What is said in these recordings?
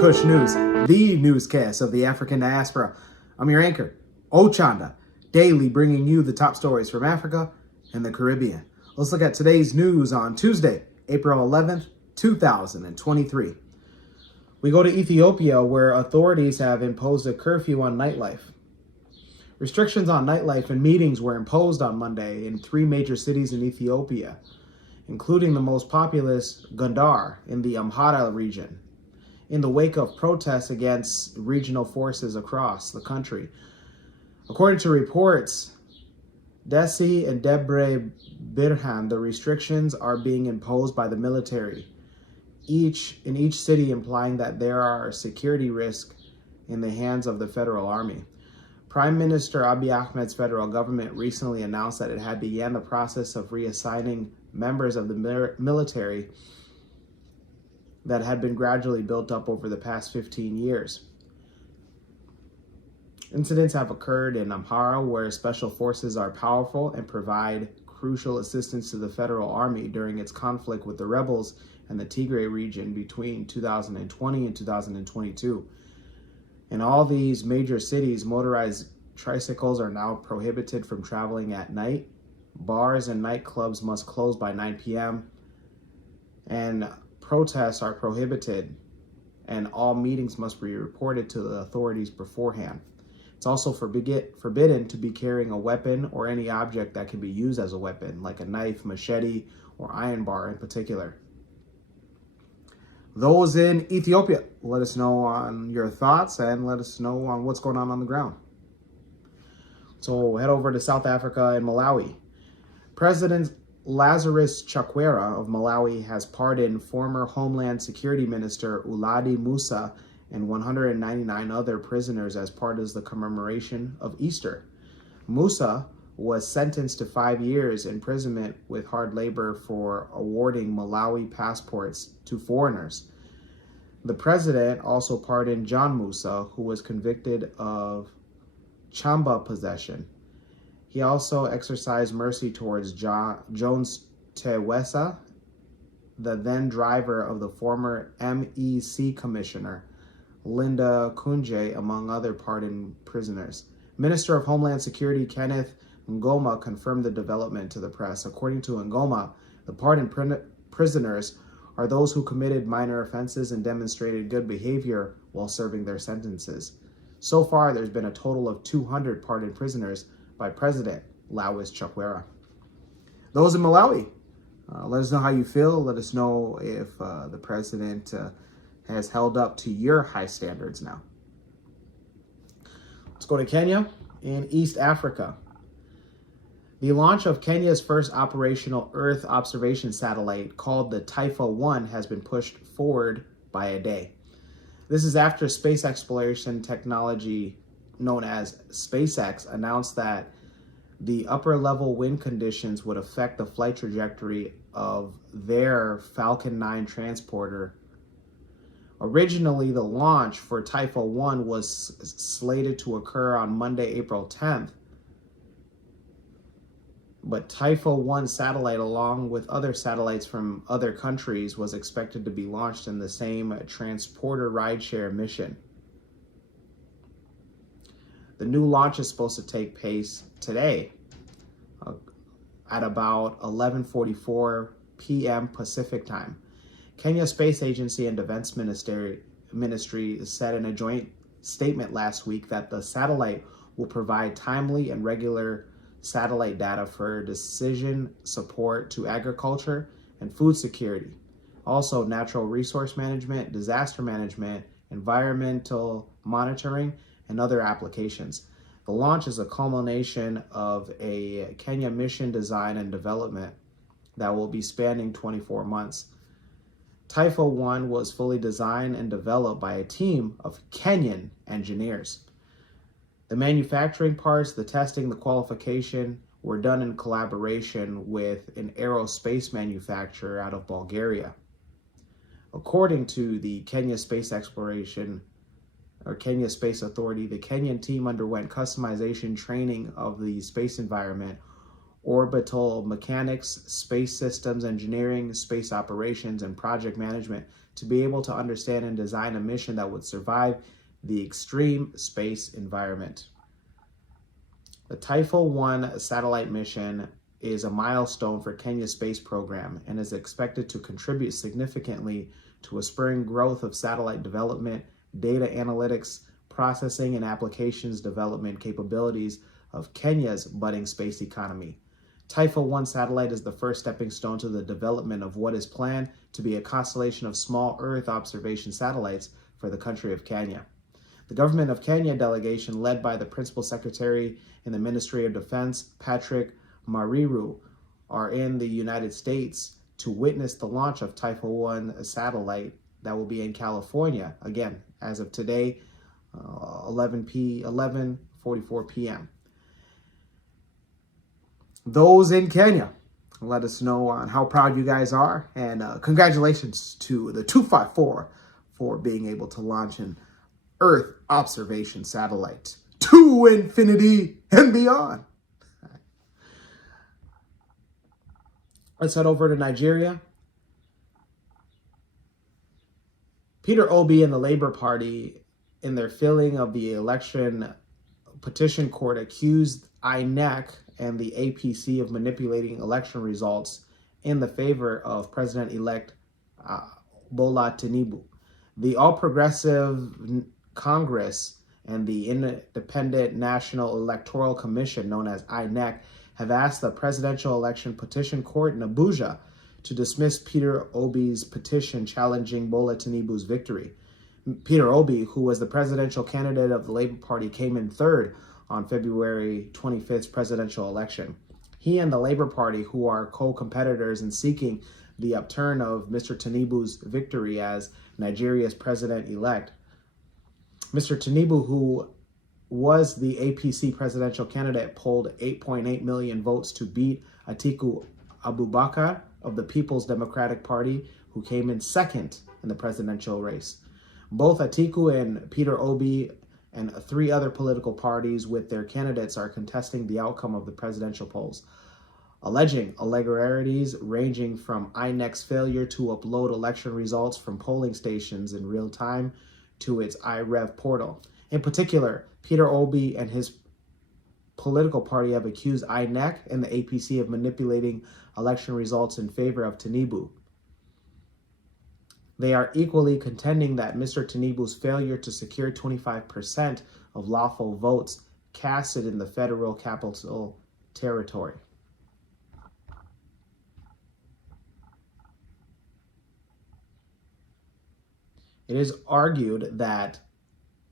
Kush News, the newscast of the African diaspora. I'm your anchor, Ochanda, daily bringing you the top stories from Africa and the Caribbean. Let's look at today's news on Tuesday, April 11th, 2023. We go to Ethiopia, where authorities have imposed a curfew on nightlife. Restrictions on nightlife and meetings were imposed on Monday in 3 major cities in Ethiopia, including the most populous Gondar in the Amhara region, in the wake of protests against regional forces across the country. According to reports, Desi and Debre Birhan, the restrictions are being imposed by the military, in each city, implying that there are security risks in the hands of the federal army. Prime Minister Abiy Ahmed's federal government recently announced that it had begun the process of reassigning members of the military that had been gradually built up over the past 15 years. Incidents have occurred in Amhara, where special forces are powerful and provide crucial assistance to the federal army during its conflict with the rebels in the Tigray region between 2020 and 2022. In all these major cities, motorized tricycles are now prohibited from traveling at night. Bars and nightclubs must close by 9 p.m. and protests are prohibited, and all meetings must be reported to the authorities beforehand. It's also forbidden to be carrying a weapon or any object that can be used as a weapon, like a knife, machete, or iron bar in particular. Those in Ethiopia, let us know on your thoughts and let us know on what's going on the ground. So we'll head over to South Africa and Malawi. President Lazarus Chakwera of Malawi has pardoned former Homeland Security Minister Uladi Musa and 199 other prisoners as part of the commemoration of Easter. Musa was sentenced to 5 years imprisonment with hard labor for awarding Malawi passports to foreigners. The president also pardoned John Musa, who was convicted of Chamba possession. He also exercised mercy towards Jones Tewesa, the then driver of the former MEC commissioner, Linda Kunje, among other pardoned prisoners. Minister of Homeland Security Kenneth Ngoma confirmed the development to the press. According to Ngoma, the pardoned prisoners are those who committed minor offenses and demonstrated good behavior while serving their sentences. So far, there's been a total of 200 pardoned prisoners by President Lazarus Chakwera. Those in Malawi, let us know how you feel. Let us know if the president has held up to your high standards now. Let's go to Kenya in East Africa. The launch of Kenya's first operational Earth observation satellite, called the Taifa 1, has been pushed forward by a day. This is after space exploration technology known as SpaceX announced that the upper-level wind conditions would affect the flight trajectory of their Falcon 9 transporter. Originally, the launch for Taifa 1 was slated to occur on Monday, April 10th, but Taifa 1 satellite, along with other satellites from other countries, was expected to be launched in the same transporter rideshare mission. The new launch is supposed to take place today at about 11:44 p.m. Pacific time. Kenya Space Agency and Defense Ministry said in a joint statement last week that the satellite will provide timely and regular satellite data for decision support to agriculture and food security, also natural resource management, disaster management, environmental monitoring, and other applications. The launch is a culmination of a Kenya mission design and development that will be spanning 24 months. Taifa 1 was fully designed and developed by a team of Kenyan engineers. The manufacturing parts, the testing, the qualification were done in collaboration with an aerospace manufacturer out of Bulgaria. According to the Kenya Space Authority, the Kenyan team underwent customization training of the space environment, orbital mechanics, space systems engineering, space operations, and project management to be able to understand and design a mission that would survive the extreme space environment. The Typho-1 satellite mission is a milestone for Kenya's space program and is expected to contribute significantly to a spurring growth of satellite development, data analytics, processing, and applications development capabilities of Kenya's budding space economy. Typho-1 satellite is the first stepping stone to the development of what is planned to be a constellation of small Earth observation satellites for the country of Kenya. The Government of Kenya delegation, led by the Principal Secretary in the Ministry of Defense, Patrick Mariru, are in the United States to witness the launch of Typho-1 satellite that will be in California, again, as of today, 11:44 p.m. Those in Kenya, let us know on how proud you guys are, and congratulations to the 254 for being able to launch an Earth observation satellite to infinity and beyond. Let's head over to Nigeria. Peter Obi and the Labour Party, in their filling of the election petition court, accused INEC and the APC of manipulating election results in the favor of President-elect Bola Tinubu. The All Progressive Congress and the Independent National Electoral Commission, known as INEC, have asked the Presidential Election Petition Court in Abuja to dismiss Peter Obi's petition challenging Bola Tinubu's victory. Peter Obi, who was the presidential candidate of the Labour Party, came in third on February 25th presidential election. He and the Labour Party, who are co-competitors in seeking the upturn of Mr. Tinubu's victory as Nigeria's president-elect. Mr. Tinubu, who was the APC presidential candidate, polled 8.8 million votes to beat Atiku Abubakar of the People's Democratic Party, who came in second in the presidential race. Both Atiku and Peter Obi and 3 other political parties with their candidates are contesting the outcome of the presidential polls, alleging irregularities ranging from INEC's failure to upload election results from polling stations in real time to its iRev portal. In particular, Peter Obi and his political party have accused INEC and the APC of manipulating election results in favor of Tinubu. They are equally contending that Mr. Tinubu's failure to secure 25% of lawful votes casted in the Federal Capital Territory. It is argued that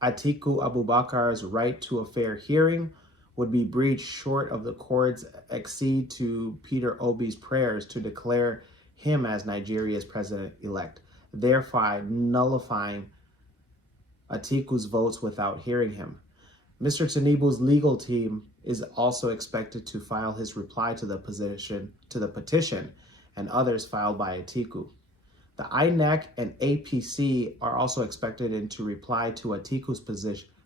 Atiku Abubakar's right to a fair hearing would be breached short of the court's accede to Peter Obi's prayers to declare him as Nigeria's president-elect, thereby nullifying Atiku's votes without hearing him. Mr. Tinubu's legal team is also expected to file his reply to the petition and others filed by Atiku. The INEC and APC are also expected to reply to Atiku's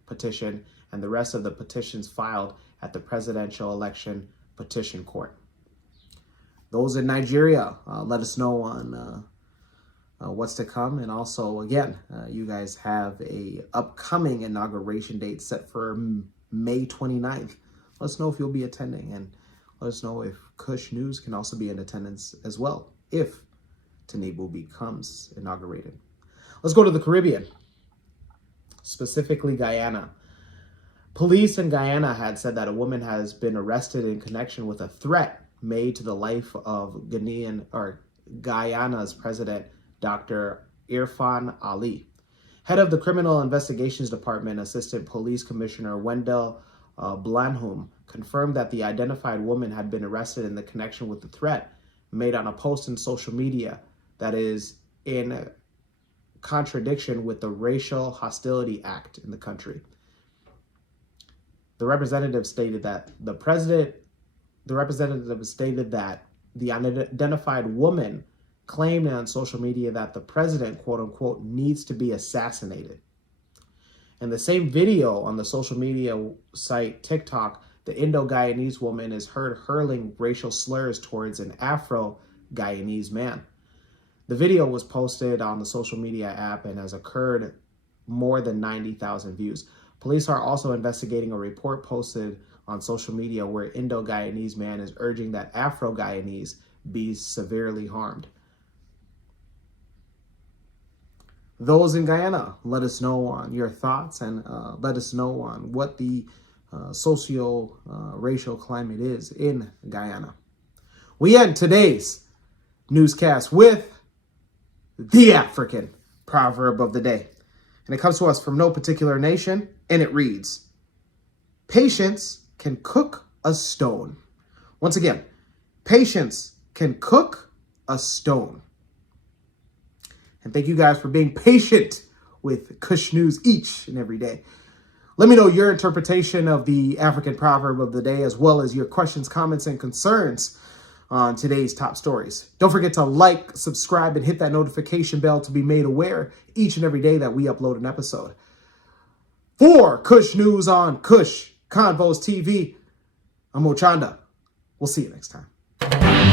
petition and the rest of the petitions filed at the Presidential Election Petition Court. Those in Nigeria, let us know on what's to come. And also, again, you guys have a upcoming inauguration date set for May 29th. Let us know if you'll be attending, and let us know if Kush News can also be in attendance as well, if Tinubu becomes inaugurated. Let's go to the Caribbean, specifically Guyana. Police in Guyana had said that a woman has been arrested in connection with a threat made to the life of Guyana's president, Dr. Irfan Ali. Head of the Criminal Investigations Department, Assistant Police Commissioner Wendell Blanham, confirmed that the identified woman had been arrested in the connection with the threat made on a post in social media that is in contradiction with the Racial Hostility Act in the country. The representative stated that the unidentified woman claimed on social media that the president, quote unquote, needs to be assassinated. In the same video on the social media site TikTok, the Indo-Guyanese woman is heard hurling racial slurs towards an Afro-Guyanese man. The video was posted on the social media app and has occurred more than 90,000 views. Police are also investigating a report posted on social media where Indo-Guyanese man is urging that Afro-Guyanese be severely harmed. Those in Guyana, let us know on your thoughts and let us know on what the socio-racial climate is in Guyana. We end today's newscast with the African proverb of the day. And it comes to us from no particular nation, and it reads, patience can cook a stone. Once again, patience can cook a stone. And thank you guys for being patient with Kush News each and every day. Let me know your interpretation of the African proverb of the day, as well as your questions, comments, and concerns on today's top stories. Don't forget to like, subscribe, and hit that notification bell to be made aware each and every day that we upload an episode. For Kush News on Kush Convos TV, I'm Ochanda. We'll see you next time.